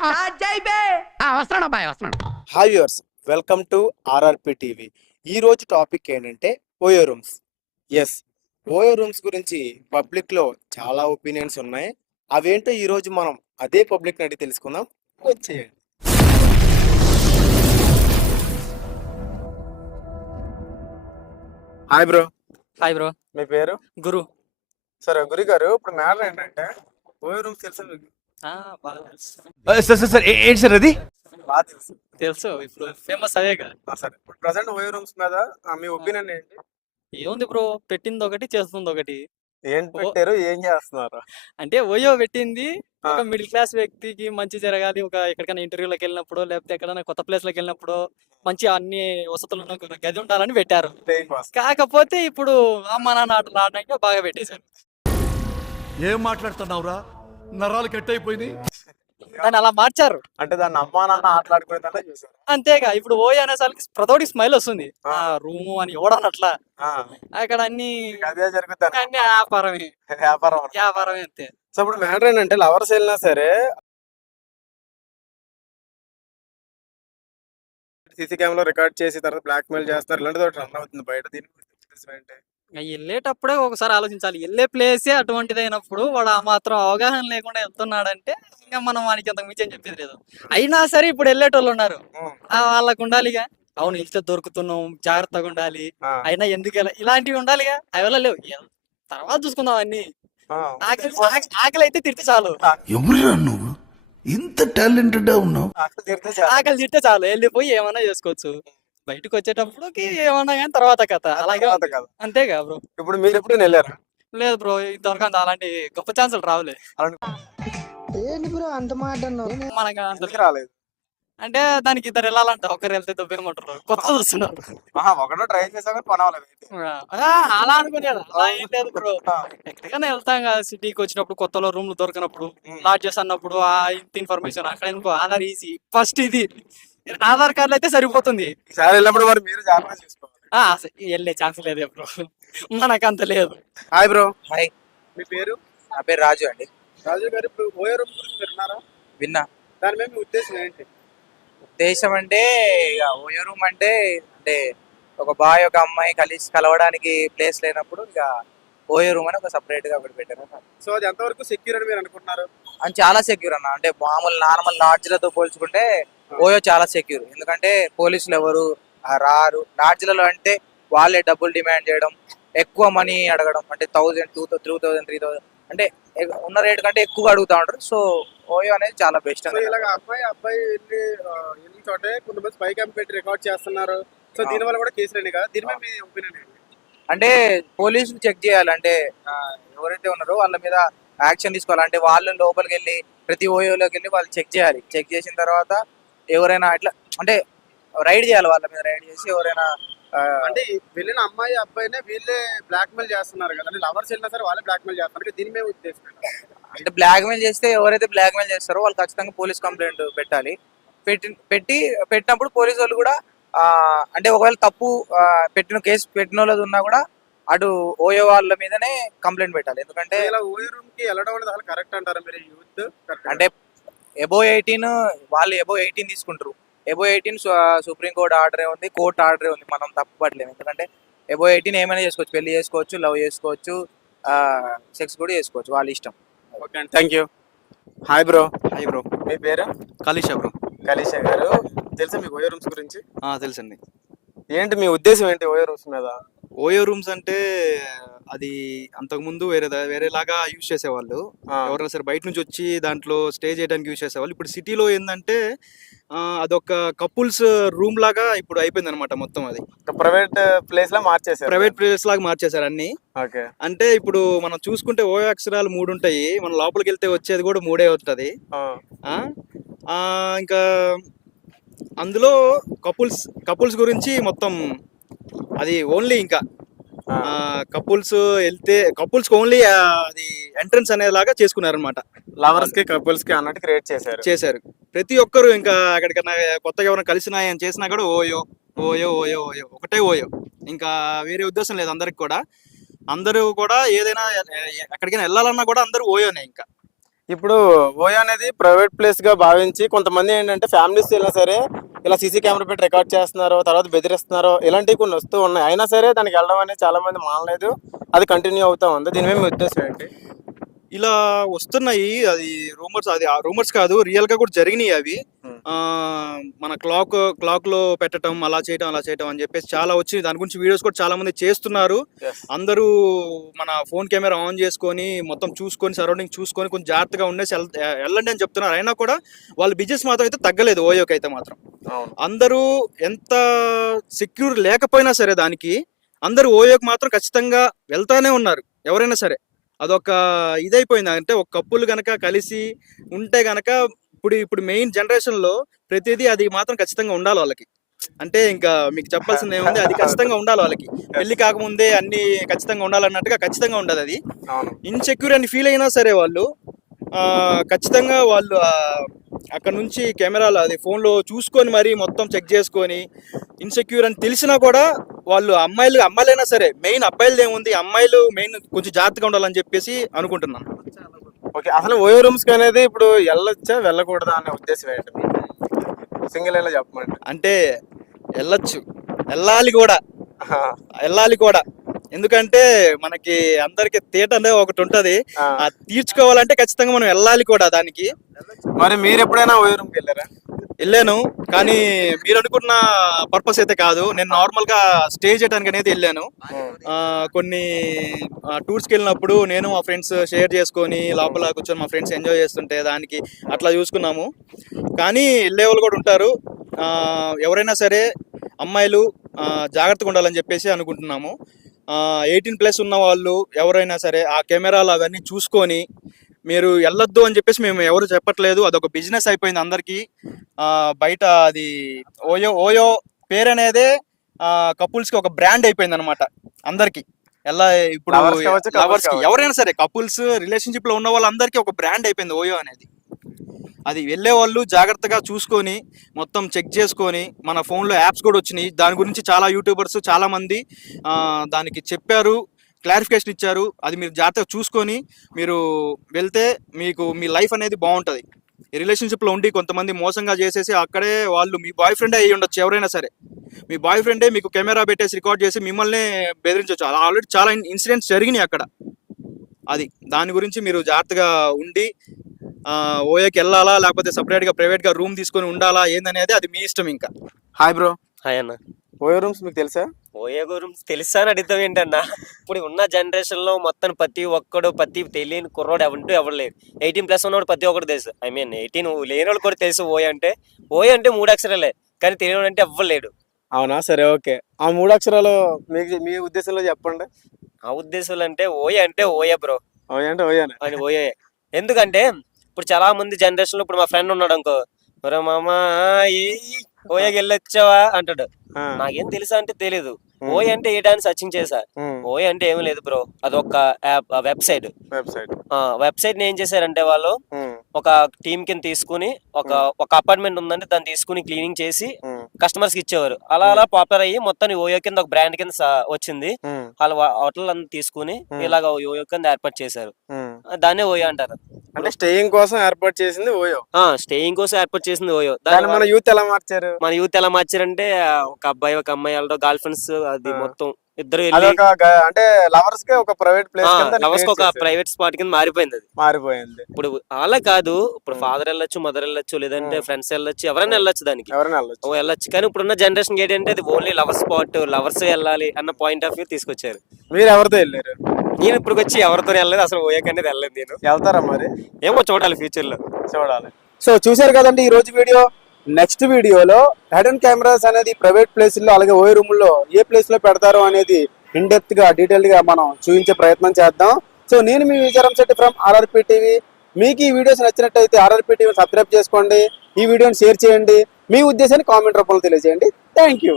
వస్తున్నాడు అబ్బాయి వస్తున్నాడు hi viewers welcome to RRP TV ఈ రోజు టాపిక్ ఏంటంటే OYO rooms yes OYO rooms గురించి పబ్లిక్లో చాలా ఒపీనియన్స్ ఉన్నాయి. అవేంటో ఈ రోజు మనం అదే పబ్లిక్ అడిగి తెలుసుకుందాం. వచ్చేయండి. హాయ్ బ్రో హాయ్ బ్రో మీ పేరు? గురు. సరే గురి గారు ఇప్పుడు మ్యాటర్ ఏంటంటే ఓయో రూమ్స్ తెలుసు సార్ సార్ ఏంటి సార్ అది? బాగా తెలుసు. తెలుసు ఇప్పుడు ఫేమస్ అవేగా ఆ, సరే. ఇప్పుడు ప్రజెంట్ ఓయో రూమ్స్ మీద ఆ, మీ ఒపీనియన్ ఏంటి? ఏముంది బ్రో పెట్టింది ఒకటి చేస్తుంది ఒకటి. ఏం పెట్టారు ఏం చేస్తున్నారు? అంటే ఓయో పెట్టింది ఆ. ఒక మిడిల్ క్లాస్ వ్యక్తికి మంచి జరగాలి ఒక ఎక్కడికైనా ఇంటర్వ్యూలోకి వెళ్ళినప్పుడు లేకపోతే ఎక్కడైనా కొత్త ప్లేస్లోకి వెళ్ళినప్పుడు మంచి అన్ని వసతులు ఉన్న ఒక గది ఉండాలని పెట్టారు. కాకపోతే ఇప్పుడు అమ్మ నాన్న ఆటలు ఆడడానికి బాగా పెట్టేశారు. ఏం మాట్లాడుతున్నావురా? నరాలు కట్ అయిపోయింది దాన్ని అలా మార్చారు. అంటే దాన్ని అమ్మా నాన్న ఆటలాడుకునేదాన్ని చూసారు అంతేగా ఇప్పుడు ఓయో అనేసరికి ప్రతోడికి స్మైల్ వస్తుంది. ఆ. రూము అని ఎవడనట్లా. అక్కడ అన్ని అదే జరుగుతుంది అన్ని వ్యాపారమే. వ్యాపారం. వ్యాపారమే అంతే. సో ఇప్పుడు మ్యాటర్ ఏంటంటే లవర్స్ వెళ్ళినా సరే సీసీ కెమెరా రికార్డ్ చేసి తర్వాత బ్లాక్ మెయిల్ చేస్తారు. ఇలాంటిది ఒకటి రన్ అవుతుంది బయట. దీని గురించి వెళ్ళేటప్పుడే ఒకసారి ఆలోచించాలి. వెళ్ళే ప్లేసే అటువంటిది అయినప్పుడు వాడు ఆ మాత్రం అవగాహన లేకుండా వెళ్తున్నాడంటే ఇంకా మనం వానికి అంతకు మించి ఏం చెప్పేది లేదు. అయినా సరే ఇప్పుడు వెళ్ళేటోళ్ళు ఉన్నారు. వాళ్ళకు ఉండాలిగా. అవును వెళ్తే దొరుకుతున్నాం జాగ్రత్తగా ఉండాలి. అయినా ఎందుకు ఇలాంటివి ఉండాలిగా? అవి వెళ్ళలేవు ఎల్- తర్వాత చూసుకుందాం అన్ని. ఆకలి ఆక- ఆకలి అయితే తిడితే చాలు. ఎవరురా నువ్వు? ఇంత టాలెంటెడ్ ఉన్నావు. తిరిగితే. ఆకలి తిడితే చాలు. వెళ్ళిపోయి ఏమైనా చేసుకోవచ్చు. బయటకు వచ్చేటప్పుడు ఏమన్నా కానీ తర్వాత కథ. అలాగే అంతేగా బ్రో. ఇప్పుడు మీరు ఎప్పుడు వెళ్ళారు? లేదు బ్రో ఇంతవరకు అలాంటి గొప్ప ఛాన్సులు రావులే. మనకు అంత ఎందుకు రాలేదు? అంటే దానికి ఇద్దరు వెళ్ళాలంట ఒకరు వెళ్తే దొబ్బేయమంటారు. కొత్త చూస్తున్నారు ఒకటో ట్రై చేసా కానీ పని అవ్వలేదు ఆ, అలా అనుకునేది. అలా ఏం లేదు బ్రో. ఎక్కడికైనా వెళ్తాం కదా సిటీకి వచ్చినప్పుడు కొత్తలో రూమ్లు దొరకనప్పుడు. లాడ్జెస్ అన్నప్పుడు ఆ ఇంత ఇన్ఫర్మేషన్ అక్కడ ఎందుకో? ఆధార్ ఈజీ ఫస్ట్ ఇది. ఆధార్ కార్డులు అయితే సరిపోతుంది. ఈసారి వెళ్ళినప్పుడు మరి మీరు జాగ్రత్త చూసుకోవాలి. ఆ అస- వెళ్ళే ఛాన్స్ లేదే బ్రో. మనకు అంత లేదు. Hi bro. హాయ్. మీ పేరు? నా పేరు రాజు అండి. రాజు గారు ఇప్పుడు ఓయో రూమ్ గురించి విన్నారా? విన్నా. దాని మీద మీ ఉద్దేశం ఏంటి? ఉద్దేశం అంటే ఇక ఓయో రూమ్ అంటే అంటే ఒక బాయ్ ఒక అమ్మాయి కలిసి కలవడానికి ప్లేస్ లేనప్పుడు ఇక ఓయో రూమ్ అని ఒక సపరేట్గా ఒకటి పెట్టారు. సో అది ఎంతవరకు సెక్యూర్ అని మీరు అనుకుంటున్నారు? అది చాలా సెక్యూర్ అన్న. అంటే మామూలు నార్మల్ లాడ్జ్లతో పోల్చుకుంటే ఓయో చాలా సెక్యూర్ ఎందుకంటే పోలీసులు ఎవరు రారు లాడ్జ్లలో అంటే వాళ్ళే డబ్బులు డిమాండ్ చేయడం ఎక్కువ మనీ అడగడం అంటే thousand two three thousand three thousand అంటే ఉన్న రేట్ కంటే ఎక్కువ అడుగుతా ఉంటారు. సో ఓయో అనేది చాలా బెస్ట్ ఇలాగ అబ్బాయి అబ్బాయి వెళ్ళి వెళ్ళిన చోటే కొంతమంది స్పై క్యాంప్ పెట్టి రికార్డ్ చేస్తున్నారు. సో దీని వల్ల కూడా కేసులు అండి కదా? దీని మీద మీ ఒపీనియన్ అంటే పోలీసులు చెక్ చేయాలి. అంటే ఎవరైతే ఉన్నారో వాళ్ళ మీద యాక్షన్ తీసుకోవాలి. అంటే వాళ్ళు లోపలికి వెళ్ళి ప్రతి ఓయోలోకి వెళ్ళి వాళ్ళు చెక్ చేయాలి. చెక్ చేసిన తర్వాత ఎవరైనా ఇట్లా అంటే రైడ్ చేయాలి వాళ్ళ మీద రైడ్ చేసి ఎవరైనా అంటే వెళ్ళిన అమ్మాయి అబ్బాయినే వీళ్ళే బ్లాక్ మెయిల్ చేస్తున్నారు కదా. అంటే లవర్స్ వెళ్ళినా సరే వాళ్ళే బ్లాక్ మెయిల్ చేస్తున్నారు. అంటే దీని మీద ఉద్దేశం? అంటే బ్లాక్ మెయిల్ చేస్తే ఎవరైతే బ్లాక్ మెయిల్ చేస్తారో వాళ్ళు ఖచ్చితంగా పోలీస్ కంప్లైంట్ పెట్టాలి. పెట్టి పెట్టి పెట్టినప్పుడు పోలీసు వాళ్ళు కూడా అంటే ఒకవేళ తప్పు పెట్టిన కేసు పెట్టిన వాళ్ళది ఉన్నా కూడా అటు ఓయో వాళ్ళ మీదనే కంప్లైంట్ పెట్టాలి. ఎందుకంటే ఇలా ఓయో రూమ్కి వెళ్ళడం అనేది అసలు కరెక్ట్ అంటారా మీరు యూత్ అంటే ఎబో ఎయిటీన్ వాళ్ళు ఎబో ఎయిటీన్ తీసుకుంటారు. Above eighteen Supreme Court order ఉంది కోర్ట్ ఆర్డర్ ఉంది మనం తప్పుపడలేము. ఎందుకంటే ఎబో ఎయిటీన్ ఏమైనా చేసుకోవచ్చు. పెళ్ళి చేసుకోవచ్చు లవ్ చేసుకోవచ్చు సెక్స్ కూడా చేసుకోవచ్చు వాళ్ళ ఇష్టం. ఓకే అండి thank you hi bro hi bro మీ పేరు? కలిషా బ్రో కలిష గారు. తెలుసా మీకు ఓయో రూమ్స్ గురించి? తెలుసండి. ఏంటి మీ ఉద్దేశం ఏంటి ఓయో రూమ్స్ మీద? ఓయో రూమ్స్ అంటే అది అంతకుముందు వేరే వేరేలాగా యూజ్ చేసేవాళ్ళు. ఎవరైనా సరే బయట నుంచి వచ్చి దాంట్లో స్టే చేయడానికి యూజ్ చేసేవాళ్ళు. ఇప్పుడు సిటీలో ఏంటంటే అదొక కపుల్స్ రూమ్ లాగా ఇప్పుడు అయిపోయింది అనమాట మొత్తం అది. ప్రైవేట్ ప్లేస్లో మార్చేసారు ప్రైవేట్ ప్లేస్ లాగా మార్చేశారు అన్ని. ఓకే. అంటే ఇప్పుడు మనం చూసుకుంటే ఓయో అక్షరాలు మూడు ఉంటాయి. మనం లోపలికి వెళ్తే వచ్చేది కూడా మూడే వస్తుంది ఇంకా అందులో కపుల్స్ కపుల్స్ గురించి మొత్తం అది ఓన్లీ ఇంకా కపుల్స్ వెళ్తే కపుల్స్ ఓన్లీ అది ఎంట్రన్స్ అనేలాగా చేసుకున్నారనమాట లవర్స్కి కపుల్స్కి అన్నట్టు క్రియేట్ చేశారు. చేశారు. ప్రతి ఒక్కరు ఇంకా ఎక్కడికన్నా కొత్తగా ఎవరైనా కలిసినా ఏం చేసినా కూడా ఓయో ఓయో ఓయో ఓయో. ఒకటే ఓయో. ఇంకా వేరే ఉద్దేశం లేదు అందరికి కూడా. అందరూ కూడా ఏదైనా ఎక్కడికైనా వెళ్ళాలన్నా కూడా అందరూ ఓయోనే ఇంకా. ఇప్పుడు ఓయో అనేది ప్రైవేట్ ప్లేస్గా భావించి కొంతమంది ఏంటంటే ఫ్యామిలీస్ వెళ్ళినా సరే ఇలా సీసీ కెమెరా పెట్టి రికార్డ్ చేస్తున్నారు తర్వాత బెదిరిస్తున్నారు ఇలాంటివి కొన్ని వస్తూ ఉన్నాయి. అయినా సరే దానికి వెళ్ళడం అనేది చాలా మంది మానలేదు. అది కంటిన్యూ అవుతా ఉంది. దీని మీద మీ ఉద్దేశం ఏంటి? ఇలా వస్తున్నాయి. అది రూమర్స్ అది రూమర్స్ కాదు. రియల్గా కూడా జరిగినాయి అవి. మన క్లాక్ క్లాక్లో పెట్టడం అలా చేయటం అలా చేయటం అని చెప్పేసి చాలా వచ్చింది. దాని గురించి వీడియోస్ కూడా చాలా మంది చేస్తున్నారు అందరూ మన ఫోన్ కెమెరా ఆన్ చేసుకొని మొత్తం చూసుకొని సరౌండింగ్ చూసుకొని కొంచెం జాగ్రత్తగా ఉండేసి వెళ్- వెళ్ళండి అని చెప్తున్నారు. అయినా కూడా వాళ్ళ బిజినెస్ మాత్రం అయితే తగ్గలేదు ఓయోకి అయితే మాత్రం. అందరూ ఎంత సెక్యూర్ లేకపోయినా సరే దానికి అందరూ ఓయోకి మాత్రం ఖచ్చితంగా వెళ్తానే ఉన్నారు. ఎవరైనా సరే. అదొక ఇదైపోయింది. అంటే ఒక కప్పులు గనక కలిసి ఉంటే గనక ఇప్పుడు ఇప్పుడు మెయిన్ జనరేషన్లో ప్రతిదీ అది మాత్రం ఖచ్చితంగా ఉండాలి వాళ్ళకి. అంటే ఇంకా మీకు చెప్పాల్సింది ఏముంది? అది ఖచ్చితంగా ఉండాలి వాళ్ళకి. పెళ్ళి కాకముందే అన్ని ఖచ్చితంగా ఉండాలన్నట్టుగా ఖచ్చితంగా ఉండదు అది. ఇన్సెక్యూర్ అని ఫీల్ అయినా సరే వాళ్ళు ఆ, ఖచ్చితంగా వాళ్ళు అక్కడ నుంచి కెమెరాలు అది ఫోన్లో చూసుకొని మరీ మొత్తం చెక్ చేసుకొని ఇన్సెక్యూర్ అని తెలిసినా కూడా వాళ్ళు అమ్మాయిలు అమ్మాయిలైనా సరే మెయిన్ అబ్బాయిలు ఏముంది? అమ్మాయిలు మెయిన్ కొంచెం జాగ్రత్తగా ఉండాలని చెప్పేసి అనుకుంటున్నాను. ఓకే అసలు ఓయో రూమ్స్ అనేది ఇప్పుడు వెళ్ళొచ్చా వెళ్ళకూడదా అనే ఉద్దేశం ఏంటి? సింగిల్ ఎలా చెప్పమంటే. అంటే వెళ్ళొచ్చు. వెళ్ళాలి కూడా. వెళ్ళాలి కూడా. ఎందుకంటే మనకి అందరికి తేట అనేది ఒకటి ఉంటది. ఆ తీర్చుకోవాలంటే ఖచ్చితంగా మనం వెళ్ళాలి కూడా దానికి. మరి మీరు ఎప్పుడైనా ఓయో రూమ్కి వెళ్ళారా? వెళ్ళాను. కానీ మీరు అనుకున్న పర్పస్ అయితే కాదు. నేను నార్మల్గా స్టే చేయడానికి అనేది వెళ్ళాను. కొన్ని టూర్స్కి వెళ్ళినప్పుడు నేను మా ఫ్రెండ్స్ షేర్ చేసుకొని లోపల కూర్చొని మా ఫ్రెండ్స్ ఎంజాయ్ చేస్తుంటే దానికి అట్లా చూసుకున్నాము. కానీ వెళ్ళే కూడా ఉంటారు. ఎవరైనా సరే అమ్మాయిలు జాగ్రత్తగా ఉండాలని చెప్పేసి అనుకుంటున్నాము. ఎయిటీన్ ప్లస్ ఉన్న వాళ్ళు ఎవరైనా సరే ఆ కెమెరాలు అవన్నీ చూసుకొని మీరు వెళ్ళొద్దు అని చెప్పేసి మేము ఎవరు చెప్పట్లేదు. అదొక బిజినెస్ అయిపోయింది అందరికీ. బయట అది ఓయో ఓయో పేరు అనేదే కపుల్స్కి ఒక బ్రాండ్ అయిపోయింది అనమాట అందరికి. ఎలా ఇప్పుడు కి. ఎవరైనా సరే కపుల్స్ రిలేషన్షిప్లో ఉన్న వాళ్ళందరికీ ఒక బ్రాండ్ అయిపోయింది ఓయో అనేది. అది వెళ్ళే వాళ్ళు జాగ్రత్తగా చూసుకొని మొత్తం చెక్ చేసుకొని మన ఫోన్లో యాప్స్ కూడా వచ్చినాయి. దాని గురించి చాలా యూట్యూబర్స్ చాలా మంది ఆ, దానికి చెప్పారు క్లారిఫికేషన్ ఇచ్చారు. అది మీరు జాగ్రత్తగా చూసుకొని మీరు వెళ్తే మీకు మీ లైఫ్ అనేది బాగుంటుంది. రిలేషన్షిప్లో ఉండి కొంతమంది మోసంగా చేసేసి అక్కడే వాళ్ళు మీ బాయ్ ఫ్రెండే అయ్యి ఉండొచ్చు ఎవరైనా సరే. మీ బాయ్ ఫ్రెండే మీకు కెమెరా పెట్టేసి రికార్డ్ చేసి మిమ్మల్ని బెదిరించవచ్చు అలా ఆల్రెడీ చాలా ఇన్సిడెంట్స్ జరిగినాయి అక్కడ. అది దాని గురించి మీరు జాగ్రత్తగా ఉండి ఆ, ఓయోకి వెళ్ళాలా లేకపోతే సపరేట్గా ప్రైవేట్గా రూమ్ తీసుకొని ఉండాలా ఏందనేది అది మీ ఇష్టం ఇంకా. హాయ్ బ్రో హాయ్ అన్న. ఓయో రూమ్స్ మీకు తెలుసా? ఓయే గురించి తెలుసా అని అడుగుతాం ఏంటన్నా? ఇప్పుడు ఉన్న జనరేషన్లో మొత్తం ప్రతి ఒక్కడు ప్రతి తెలియని కుర్రోడు ఎవరు ఎవరు లేరు ఎయిటీన్ ప్లస్ ఉన్నవాడు ప్రతి ఒక్కడు తెలుసు. ఐ మీన్ ఎయిటీన్ లేని వాళ్ళు కూడా తెలుసు ఓయ్ అంటే. ఓయ్ అంటే మూడు అక్షరాలే కానీ తెలియని అంటే ఎవ్వరు లేడు. అవునా? సరే ఓకే. ఆ మూడు అక్షరాలు మీకు మీ ఉద్దేశంలో చెప్పండి. ఆ ఉద్దేశాలు అంటే ఓయ్ అంటే ఓయే బ్రో. ఓయో అంటే ఓయోనే. అని ఓయే. ఎందుకంటే ఇప్పుడు చాలా మంది జనరేషన్లో ఇప్పుడు మా ఫ్రెండ్ ఉన్నాడు అనుకో. మామ ఓయకి వెళ్ళొచ్చావా అంటాడు. నాకేం తెలుసా అంటే తెలీదు. ఉమ్, ఓయ్ అంటే ఏంటని సర్చింగ్ చేసా ఉమ్, ఓయ్ అంటే ఏమీ లేదు బ్రో. అదొక యాప్ వెబ్సైట్. వెబ్సైట్. వెబ్సైట్ని ఏం చేశారంటే వాళ్ళు ఒక టీమ్ కింద తీసుకుని ఒక ఒక అపార్ట్మెంట్ ఉందంటే దాన్ని తీసుకుని క్లీనింగ్ చేసి కస్టమర్స్కి ఇచ్చేవారు. అలా అలా పాపులర్ అయ్యి మొత్తం ఓయో కింద ఒక బ్రాండ్ కింద వచ్చింది. వాళ్ళ హోటల్ అంతా తీసుకుని. ఇలాగ ఓయో కింద ఏర్పాటు చేశారు. దాన్నే ఓయో అంటారు. అంటే స్టేయింగ్ కోసం ఏర్పాటు చేసింది ఓయో. స్టేయింగ్ కోసం ఏర్పాట్ చేసింది ఓయో. దాన్ని దాని మన యూత్ ఎలా మార్చారు? మన యూత్ ఎలా మార్చారంటే ఆ, ఒక అబ్బాయి ఒక అమ్మాయి వాళ్ళ గర్ల్ ఫ్రెండ్స్ అది ఆ. మొత్తం ఇద్దరు వెళ్ళి అదొక గ- అంటే లవర్స్కి ఒక ప్రైవేట్ ప్లేస్ లవర్స్ ఒక ప్రైవేట్ స్పాట్ కింద మారిపోయింది అది. మారిపోయింది. ఇప్పుడు అలా కాదు ఇప్పుడు. ఫాదర్ వెళ్ళొచ్చు మదర్ వెళ్ళొచ్చు లేదంటే. ఫ్రెండ్స్ వెళ్ళొచ్చు ఎవరైనా వెళ్ళొచ్చు దానికి. ఎవరైనా వెళ్ళొచ్చు. ఓ వెళ్ళొచ్చు. కానీ ఇప్పుడున్న జనరేషన్ ఏంటంటే అది ఓన్లీ లవర్ స్పాట్ లవర్స్ వెళ్ళాలి అన్న పాయింట్ ఆఫ్ వ్యూ తీసుకొచ్చారు. మీరు ఎవరితో వెళ్ళారు? నేను ఇప్పుడు వచ్చి ఎవరితో వెళ్ళలేదు అసలు అనేది వెళ్ళలేదు నేను. వెళ్తారా మరి? ఏమో చూడాలి ఫ్యూచర్లో. చూడాలి. సో చూశారు కదండి ఈ రోజు వీడియో. నెక్స్ట్ వీడియోలో హెడెన్ కెమెరాస్ అనేది ప్రైవేట్ ప్లేస్లో అలాగే ఓయే రూమ్లో ఏ ప్లేస్లో పెడతారో అనేది ఇన్ డెప్త్గా డీటెయిల్గా మనం చూపించే ప్రయత్నం చేద్దాం. సో నేను మీ Vijayaram Shetty from RRP TV మీకు ఈ వీడియోస్ నచ్చినట్టయితే ఆర్ఆర్పి టీవీ సబ్స్క్రైబ్ చేసుకోండి. ఈ వీడియోని షేర్ చేయండి. మీ ఉద్దేశాన్ని కామెంట్ రూపంలో తెలియజేయండి. Thank you